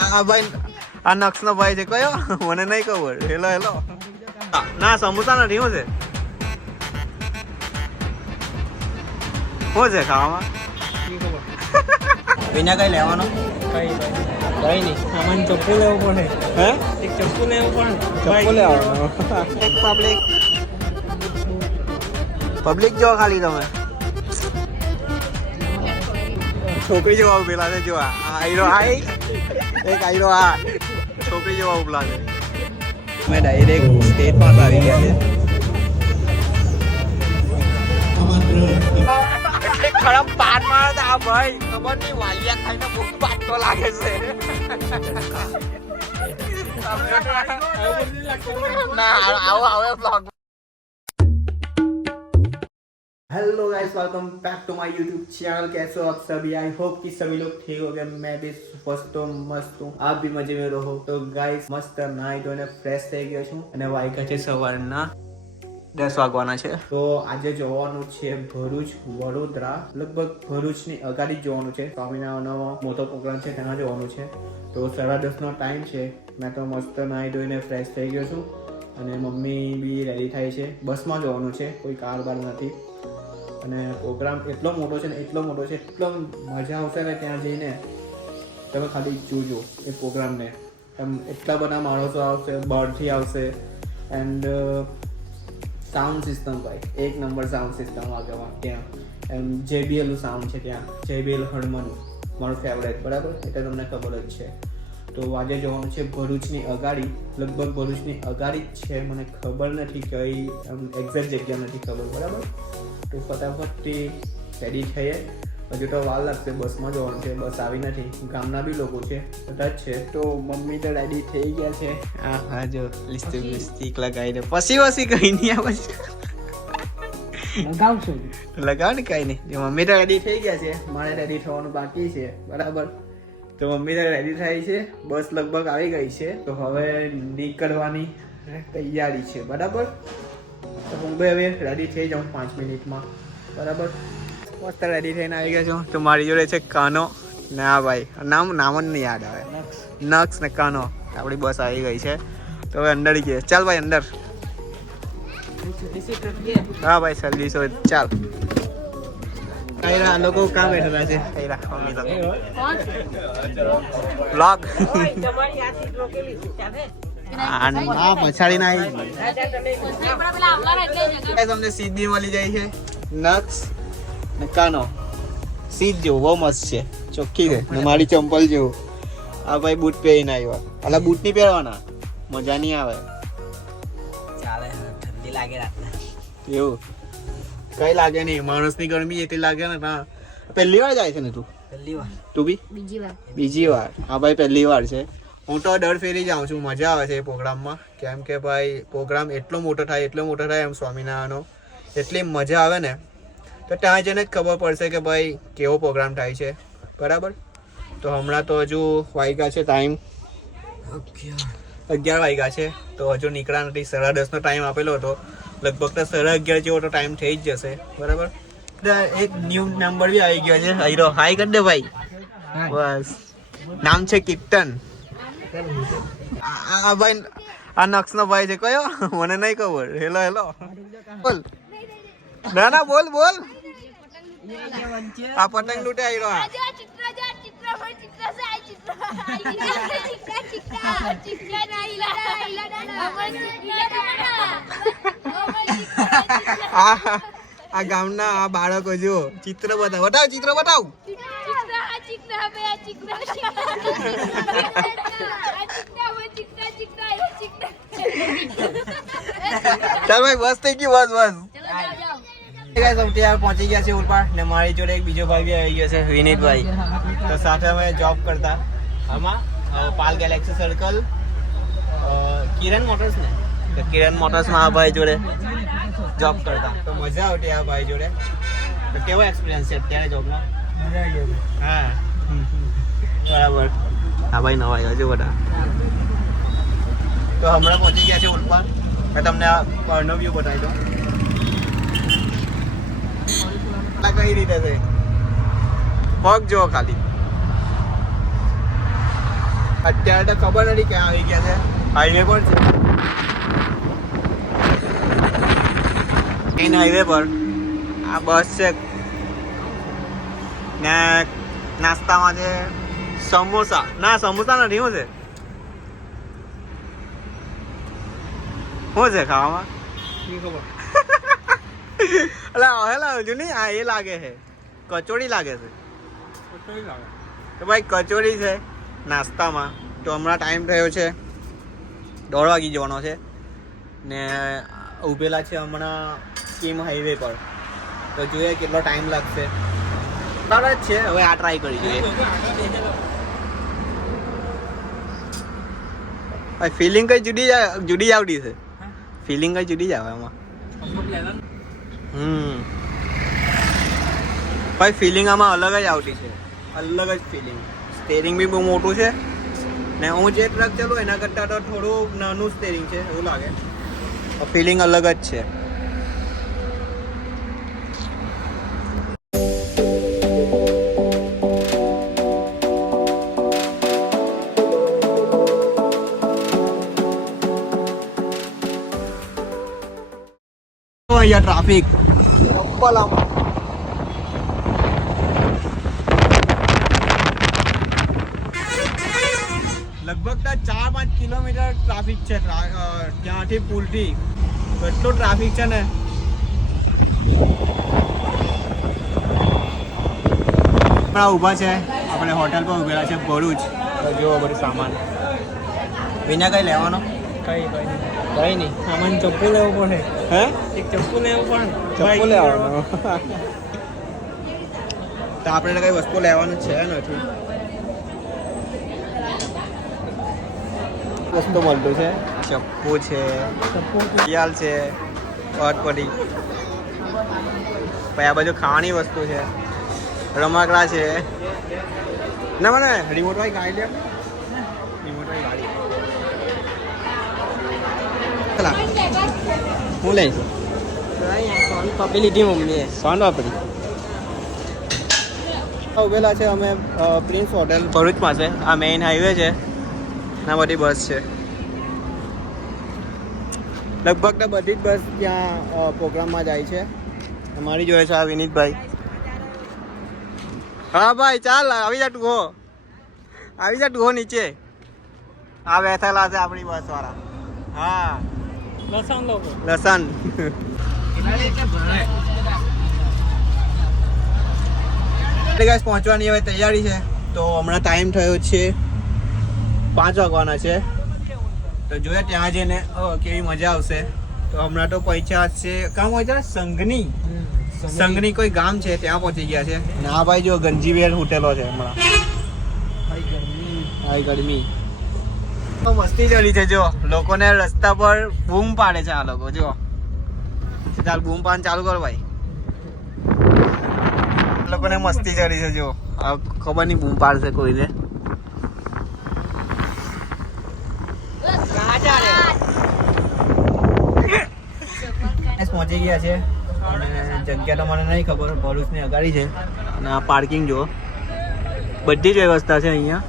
આ ભાઈ આ નક્ષનો ભાઈ છે કયો મને નહીં ખબર. Hello hello. ના સમોસા નથી. શું છે શું છે ખાવામાં? વિના કઈ લેવાનો? કઈ નહીં. આમાં ચપ્પુ લેવું પડે. હે એક ચપ્પુ લેવું પડે. ચપ્પુ લેવાનો. એક પબ્લિક જો ખાલી તમે છોકરી જેવા ઉભેલા છે. જો આઈરો આ એક આઈરો આ છોકરી જેવા ઉભલા છે. મેં ડાયરેક્ટ સ્ટેજ પાસે આવી ગયા છે. ખરાબ પાન મારે આ ભાઈ ખબર નહીં વાલિયા ખાઈને બહુ પાટો લાગે છે. ના આવો આવે blog. Hello guys, welcome back to my YouTube channel. कैसे हो आप सभी? आई होप कि सभी लोग ठीक हो गए. मैं भी स्वस्थ हूँ, मस्त हूँ. आप भी मजे में रहो. तो गाइस मस्त નાઈ ધોઈને ફ્રેશ થઈ ગયો છું અને વાગ્યા છે સવારના 10 વાગવાના છે. તો આજે જવાનું છે ભરૂચ વડોદરા. લગભગ ભરૂચની અગાડી જ જવાનું છે. સ્વામિનારાયણનો મોટો પ્રોગ્રામ છે, ત્યાં જવાનું છે. તો 10:30 નો ટાઈમ છે. મેં તો મસ્ત નાઈ ધોઈને ફ્રેશ થઈ ગયો છું અને મમ્મી બી રેડી થાય છે. બસમાં જવાનું છે, કોઈ કાર બાર નથી. અને પ્રોગ્રામ એટલો મોટો છે ને એટલો મોટો છે, એટલો મજા આવશે ને ત્યાં જઈને. તમે ખાલી જોજો એ પ્રોગ્રામને. એમ એટલા બધા માણસો આવશે, બહારથી આવશે. એન્ડ સાઉન્ડ સિસ્ટમ ભાઈ એક નંબર સાઉન્ડ સિસ્ટમ આગળમાં ત્યાં. એમ JBL સાઉન્ડ છે ત્યાં. JBL હળમનું મારું ફેવરેટ, બરાબર? એટલે તમને ખબર જ છે. તો આજે જવાનું છે ભરૂચની અગાડી. લગભગ ભરૂચની અગાડી જ છે, મને ખબર નથી કઈ એમ એક્ઝેક્ટ જગ્યા નથી ખબર, બરાબર? તો ફટાફટથી રેડી થઈએ. હજુ તો વાર લાગશે. બસમાં જવાનું છે, બસ આવી નથી. ગામના બી લોકો છે, બધા જ છે. તો મમ્મી તો રેડી થઈ ગયા છે. હા જો લિપસ્ટિક લગાવીને પછી કઈ નહીં આવે છે. લગાવશો લગાવ ને કઈ નહીં. મમ્મી તો રેડી થઈ ગયા છે, મારે રેડી થવાનું બાકી છે, બરાબર? તો મમ્મી તો રેડી થાય છે. બસ લગભગ આવી ગઈ છે. તો હવે નીકળવાની તૈયારી છે, બરાબર? તો હું ભાઈ હવે રેડી થઈ જાઉં 5 મિનિટમાં, બરાબર? મસ્ત રેડી થઈને આવી ગયા છું. તો મારી જોડે છે કાનો ને આ ભાઈ, નામ જ નહીં યાદ આવે. નક્ષ ને કાનો. આપણી બસ આવી ગઈ છે. તો હવે અંદર જઈએ. ચાલ ભાઈ અંદર. હા ભાઈ સર્વિસ હોય. ચાલ આ લોકો કામ બેઠેલા છે. બ્લોગ પછાડી ના તમને સીધી મળી જાય છે. નક્ષ ને કાનો સીધ જેવું બહુ મસ્ત છે, ચોખ્ખી છે. મારી ચંપલ જેવું. આ ભાઈ બૂટ પહેરીને આવ્યા. અલા બૂટ નહીં પહેરવાના, મજા નહીં આવે. ચાલે, ઠંડી લાગે રાતના. એવું કઈ લાગે નહીં. માણસની ગરમી એટલી લાગે ને. પહેલી વાર જાય છે ને તું? પહેલી વાર. તું બી બીજી વાર? હા ભાઈ પહેલી વાર છે. હું તો દર ફેરી જાઉં છું. મજા આવે છે એ પ્રોગ્રામમાં. કેમ કે ભાઈ પ્રોગ્રામ એટલો મોટો થાય એમ સ્વામિનારાયણનો. એટલી મજા આવે ને. તો ત્યાં જઈને જ ખબર પડશે કે ભાઈ કેવો પ્રોગ્રામ થાય છે, બરાબર? તો હમણાં તો હજુ વાગ્યા છે ટાઈમ 11 વાગ્યા છે. તો હજુ નીકળ્યા નથી. 10:30 નો ટાઈમ આપેલો હતો. લગભગ તો 11:30 જેવો તો ટાઈમ થઈ જ જશે, બરાબર? એક ન્યૂ નંબર બી આવી ગયો છે. હાઈરો હાઈ કરી દે ભાઈ. બસ નામ છે કિપ્ટન. આ ભાઈ આ નક્ષનો ભાઈ છે કયો મને નહીં ખબર. હેલો હેલો બોલ. ના બોલ. આ પતંગ લૂટે આયરો. આ ગામના આ બાળકો જો ચિત્ર બતાવ. ચાલ ભાઈ બસ થઈ ગઈ. બસ પહોંચી ગયા છે ઉલપાડ. ને મારી જોડે એક બીજો ભાઈ બી આવી ગયો છે, વિનીતભાઈ. તો સાથે અમે જોબ કરતા આમાં પાલ ગેલેક્સી સર્કલ કિરણ મોટર્સ ને. તો કિરણ મોટર્સમાં આ ભાઈ જોડે જોબ કરતા. તો મજા આવતી આ ભાઈ જોડે. તો કેવો એક્સપિરિયન્સ છે અત્યારે જોબનો? હા બરાબર. આ ભાઈ નવા આવ્યા છે બધા. તો હમણાં પહોંચી ગયા છે ઉલપાડ. તમને આ બહારનો વ્યૂ બતાવી દો. કઈ રીતે છે પગ જો ખાલી. અત્યારે તો ખબર નથી ક્યાં આવી ગયા છે. હાઈવે પર છે. મેઇન હાઈવે પર આ બસ છે ને નાસ્તામાં છે સમોસા. ના સમોસા નથી. શું છે ખાવામાં? અલા હેલા હજુ નહીં. આ એ લાગે છે કચોરી લાગે છે. તો ભાઈ કચોરી છે નાસ્તામાં. તો હમણાં ટાઈમ થયો છે 1:30 વાગી જવાનો છે ને ઊભેલા છે હમણાં સ્કીમ હાઈવે પર. તો જોઈએ કેટલો ટાઈમ લાગશે. બરાબર જ છે. હવે આ ટ્રાય કરી જોઈએ. ભાઈ ફિલિંગ કઈ જુદી આવડી છે. ફિલિંગ કઈ જુદી જ આવે એમાં. ભાઈ ફિલિંગ આમાં અલગ જ આવતી છે. અલગ જ ફિલિંગ. સ્ટેરિંગ બી બહુ મોટું છે ને હું જે ટ્રક ચાલું એના કરતાં તો થોડું નાનું સ્ટેરિંગ છે એવું લાગે. ફિલિંગ અલગ જ છે. અહીંયા ટ્રાફિક લગભગ 4-5 કિલોમીટર ટ્રાફિક છે ત્યાંથી પુલથી. એટલું ટ્રાફિક છે ને. ઊભા છે આપણે હોટલ પર ઉભેલા છે ભરૂચ. જુઓ બધું સામાન. વિના કઈ લેવાનો? કઈ નહીં. સામાન ચપ્પુ લેવું પડે. હે એક ચપ્પુ લેવું પડે. ચપ્પુ લેવાનો. તો આપણે કઈ વસ્તુ લેવાનું છે નથી. વસ્તુ મળતું છે. ચપ્પુ છે, યાલ છે, પડી. પછી આ બાજુ ખાવાની વસ્તુ છે, રમકડા છે. ના મને રિમોટ વાળી ગાડી લે. રિમોટ વાળી ગાડી હું લઈશ. પાપડી લીધી મમ્મીએ. સોન પાપડી. ઉભેલા છે અમે પ્રિન્સ હોટેલ ભરૂચમાં છે. આ મેઇન હાઈવે છે. આ બધી બસ છે. લગભગ તો બધી જ બસ ત્યાં પ્રોગ્રામમાં જાય છે. અમારી જોઈએ છે આ વિનીતભાઈ. હા ભાઈ ચાલ આવી જા તું હો. આવી જા તું હો નીચે. આ બેઠેલા છે આપણી બસ વાળા. હા લસણ લોકો. લસણ. ગાઈસ પહોંચવાની હવે તૈયારી છે. તો હમણાં ટાઈમ થયો છે 5 વાગવાના છે. તો જોઈએ ત્યાં જઈને કેવી મજા આવશે. તો હમણાં તો પૈસા છે કામ હોય છે સંઘની કોઈ ગામ છે ત્યાં પહોંચી ગયા છે. ના ભાઈ જો ગંજીવેર હોટેલો છે હમણાં. હાઈ ગરમી તો મસ્તી ચડી છે. જો લોકોને રસ્તા પર બૂમ પાડે છે આ લોકો. જો ચાલ બૂમ પાડવાનું ચાલુ કરો ભાઈ. લોકોને મસ્તી ચડી છે. જો ખબર નહીં બૂમ પાડશે કોઈને. પહોંચી ગયા છે અને જગ્યા તો મને નહીં ખબર. ભરૂચની અગાડી છે અને આ પાર્કિંગ જો બધી જ વ્યવસ્થા છે અહીંયા.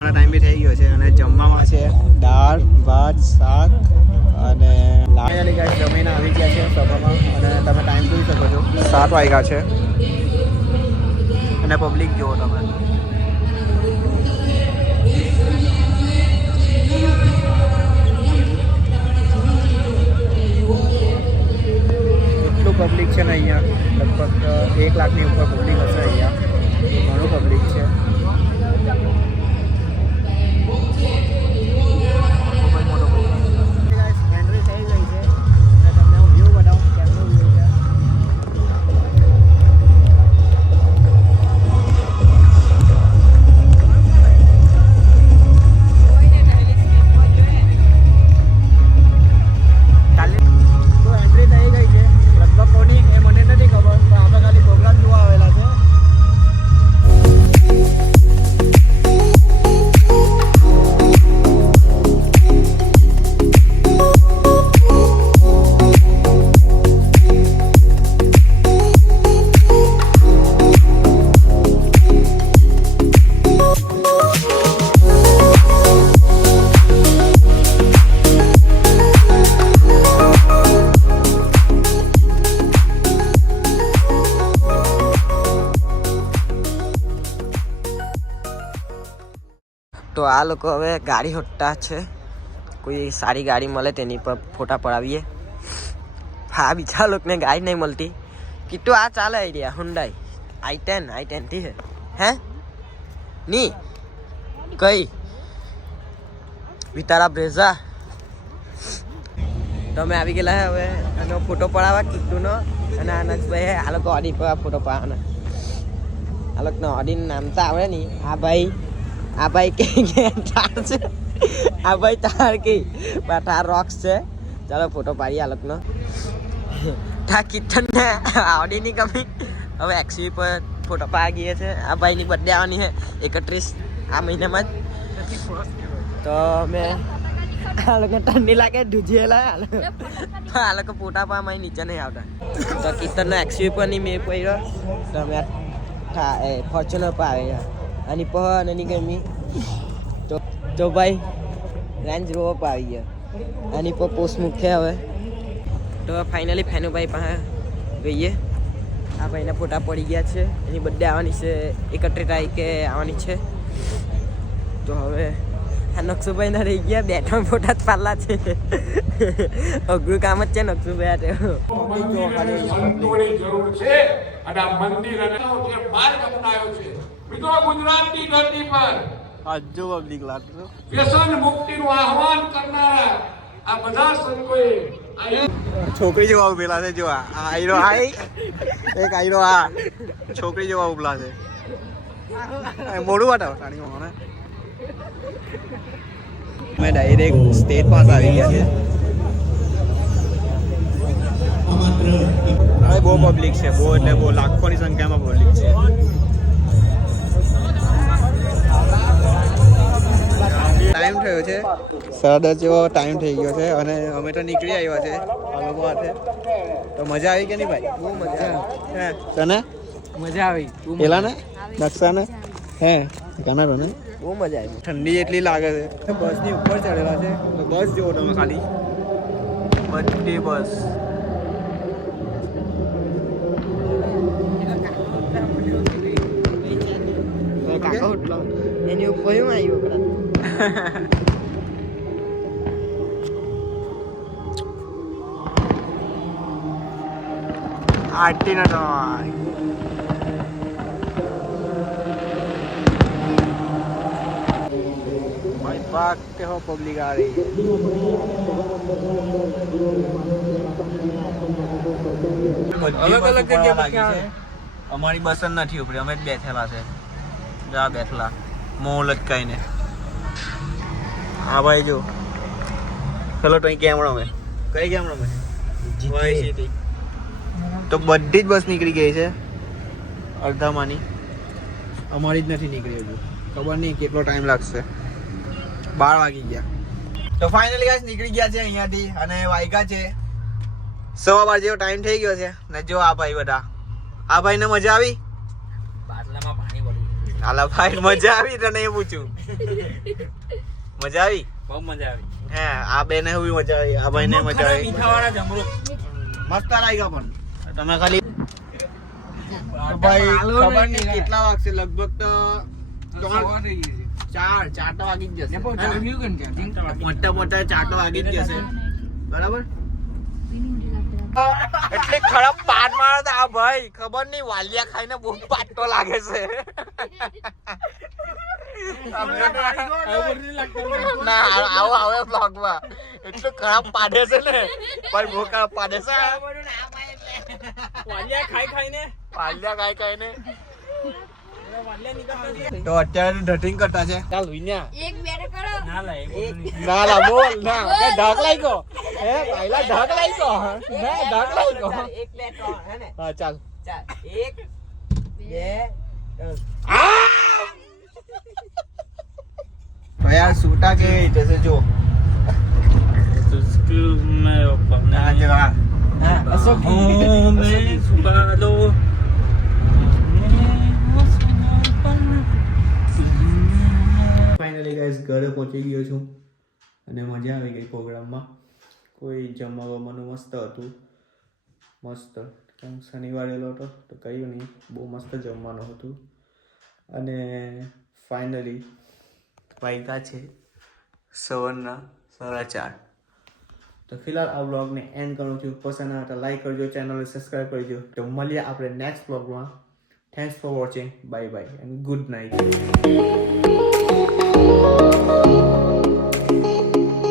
ટાઈમ બી થઈ ગયો છે અને જમવામાં છે દાળ ભાત શાક અને જમીને આવી ગયા છે સભામાં. અને તમે ટાઈમ જોઈ શકો છો 7 વાગ્યા છે અને પબ્લિક જુઓ તમે. એટલું પબ્લિક છે ને અહીંયા. લગભગ 1 લાખની ઉપર પબ્લિક હશે અહીંયા. ઘણું પબ્લિક છે. તો આ લોકો હવે ગાડી હોટતા છે, કોઈ સારી ગાડી મળે તેની પર ફોટા પડાવીએ. હા બીજા લોકોને ગાડી નહીં મળતી. કીધું આ ચાલે આઈડિયા હુન્ડાઈ i10 થી હે ની કઈ વિતારા બ્રેઝા. તમે આવી ગયેલા હવે એનો ફોટો પડાવવા કીધુંનો અને આનંદભાઈ આ લોકો ઓડી પર ફોટો પડાવવાના. આ લોકોને ઓડીનું નામ તો આવડે નહીં. આ ભાઈ કે તાર છે, આ ભાઈ તાર કે તાર રોક્સ છે. ચાલો ફોટો પાડીએ આ લોકોનો. તા કિચન ને ઓડીની કમી હવે એક્સવી પર ફોટો પાડી ગઈએ છે. આ ભાઈની બર્થડે આવવાની છે 31 આ મહિનામાં જ. તો અમે આ લોકો ઠંડી લાગે ધુજેલા આ લોકો ફોટા પાડવા નીચે નહીં આવતા. તો કિચનનો એક્સવી પર નહીં મેં પડ્યો તો અમે ફોર્ચ્યુનર પર આવે આની પર એની ગમી તો ભાઈ રેન્જ રોવર પર આવી ગયા. આની પર પોસ્ટ મૂકે હવે. તો ફાઇનલી ફેનુભાઈ પાસે ગઈએ. આ ભાઈના ફોટા પડી ગયા છે. એની બર્થડે આવવાની છે 31 તારીખે આવવાની છે. તો હવે આ નકશુભાઈના રહી ગયા 2-3 ફોટા જ પાડલા છે. અઘરું કામ જ છે નકશુભાઈ. જરૂર છે અને આ મંદિર અને માર્ગ અપનાયો છે. મિત્રો ગુજરાતની ધરતી પર હજુ પબ્લિક લાગતો વ્યસન મુક્તિનું આહવાન કરનારા આ બધા સંતોએ છોકરી જેવા ઉભેલા છે. જો આ આયરો આઈ એક આયરો આ છોકરી જેવા ઉભલા છે. મોડું વાટાવ સાડી મને મેં ડાયરેક્ટ સ્ટેજ પાસે આવી ગયા છે. હવે બહુ પબ્લિક છે, બહુ એટલે બહુ લાખોની સંખ્યામાં પબ્લિક છે. ટાઈમ થયો છે 10:30 જેવો ટાઈમ થઈ ગયો છે અને અમે તો નીકળી આવ્યા છે આ લોકો સાથે. તો મજા આવી કે નહીં ભાઈ? બહુ મજા હે તને મજા આવી. પેલા ને નકશા ને હે ગાના ને બહુ મજા આવી. ઠંડી એટલી લાગે છે. બસની ઉપર ચડેલા છે તો બસ જુઓ તમે ખાલી બધી બસ. એની ઉપર હું આવ્યો આરતી નો भाई भागते हो पब्लिक आ रही है. અલગ અલગ જગ્યા પર ક્યાં છે. અમારી બસ જ નથી ઉપડી, અમે જ બેઠેલા છે. જા બેઠલા મોં લટકાઈને. હા ભાઈ જો ચલો તો કેમ રમે? કઈ કેમ રમે? તો બધી જ બસ નીકળી ગઈ છે અડધામાંની. અમારી જ નથી નીકળી હજુ. ખબર નહીં કેટલો ટાઈમ લાગશે. 12 વાગી ગયા. તો ફાઇનલી ગાઈસ નીકળી ગયા છે અહીંયાથી અને વાગ્યા છે 12:15 જેવો ટાઈમ થઈ ગયો છે. ને જો આ ભાઈ બધા, આ ભાઈને મજા આવી? બાટલામાં પાણી ભરી. આલા ભાઈ મજા આવી? તને એ પૂછું મજા આવી? બહુ મજા આવી. હે આ બેને બી મજા આવી, આ ભાઈને મજા આવી. મીઠાવાળા જમરૂખ મસ્ત લાગ્યા પણ તમે ખાલી ભાઈ ખબર નહીં કેટલા વાગશે. લગભગ તો 4 તો વાગી જ જશે. મોટા 4 તો વાગી જ જશે. બરાબર. એટલે ખરાબ પાન મારે આ ભાઈ ખબર નહીં વાલિયા ખાઈને બહુ પાટો લાગે છે. ના આવો આવે બ્લોગમાં એટલું ખરાબ પાડે છે ને પણ બહુ ખરાબ પાડે છે. વાલિયા ખાઈને તો અત્યારે ડટિંગ કરતા છે. ચાલ વિન્યા એક બેટ કરો ના લા ના લા બોલ ના કે ઢાક લાગ્યો હે પહેલા ઢાક લાગ્યો ના ઢાક લાગ્યો. એક પ્લેટ હે ને હા ચાલ 1 2 તો યાર સૂટા કે જैसे જો मैं ના જરા मैं सुबह लो ફાઇનલી ગાઈસ ઘરે પહોંચી ગયો છું અને મજા આવી ગઈ પ્રોગ્રામમાં. કોઈ જમવા વમવાનું મસ્ત હતું. મસ્ત કેમ શનિવારે હતો તો કહ્યું નહીં બહુ મસ્ત જમવાનું હતું. અને ફાઇનલી વાગ્યા છે સવારના 4:30. તો ફિલહાલ આ વ્લોગને એન્ડ કરું છું. પસંદ આવે તો લાઈક કરજો, ચેનલને સબસ્ક્રાઈબ કરજો. તો મળીએ આપણે નેક્સ્ટ વ્લોગમાં. Thanks for watching. Bye bye and good night.